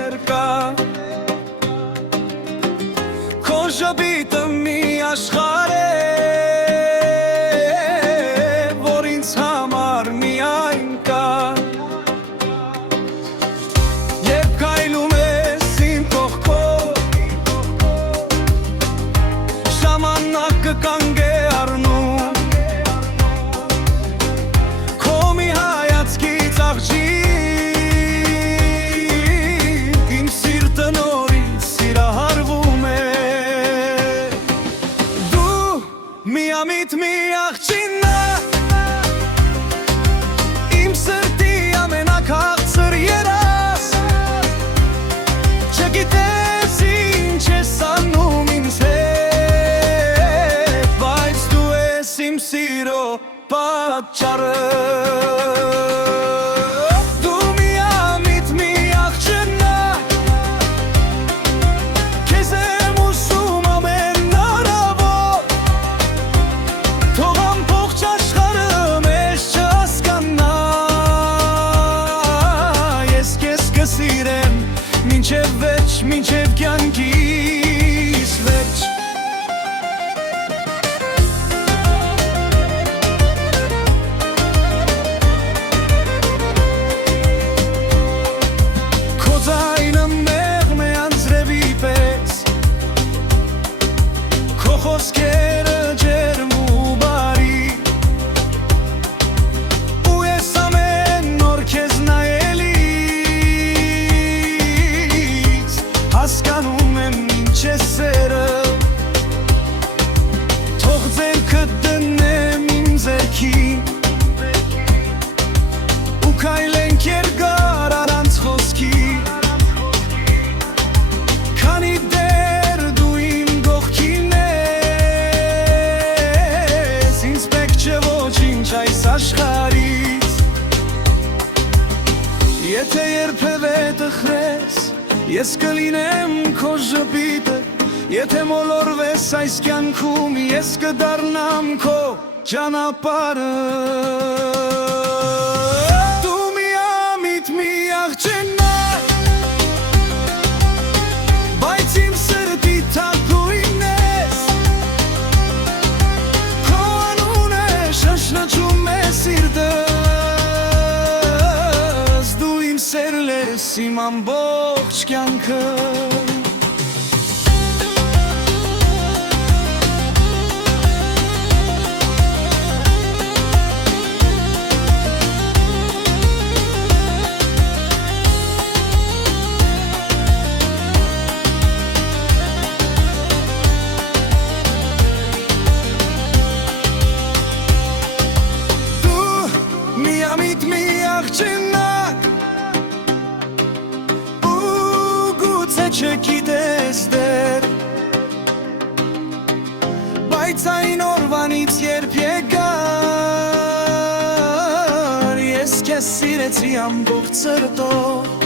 երկա Քո ժպիտը մի աշխարհ է Որ ինձ համար միայն կա Երբ քայլում ես իմ կողքով Ժամանակը կանգ է առնում Քո մի հայացքից աղջիկ Իմ սիրտը նորից սիրահարվում է Դու միամիտ մի աղջինակ Իմ սրտի ամենաքաղցր երաս Չգիտես ինչ ես անում ինձ հետ Բայց դու ես իմ սիրո պատճառը Դու միամիտ մի աղջնակ Քեզ եմ ուզում ամեն առավոտ Թող ամբողջ աշխարհը մեզ չհասկանա Ես քեզ կսիրեմ մինչև վերջ, մինչև կյանքիս վերջ Քո ձայնը մեղմ է անձրևի պես Քո խոսքերը ջերմ ու բարի Ու ես ամեն օր քեզ նայելիս Հասկանում եմ ինչ է սերը Թող ձեռքը դնեմ իմ ձեռքին Ու քայլենք երկար առանց խոսքի Քանի դեռ դու իմ կողքին ես Ինձ պետք չէ ոչինչ այս աշխարհից Եթե երբևէ տխրես Ես կլինեմ քո ժպիտը Եթե մոլորվես այս կյանքում Ես կդառնամ քո ճանապարհը Դու միամիտ մի աղջնակ Բայց իմ սրտի թագուհին ես Քո անունը շնչում է սիրտս Դու իմ սերն ես իմ ամբողջ կյանքը Միամիտ մի աղջնակ Ու գուցե չգիտես դեռ Բայց այն օրվանից երբ եկար Ես քեզ սիրեցի ամբողջ սրտով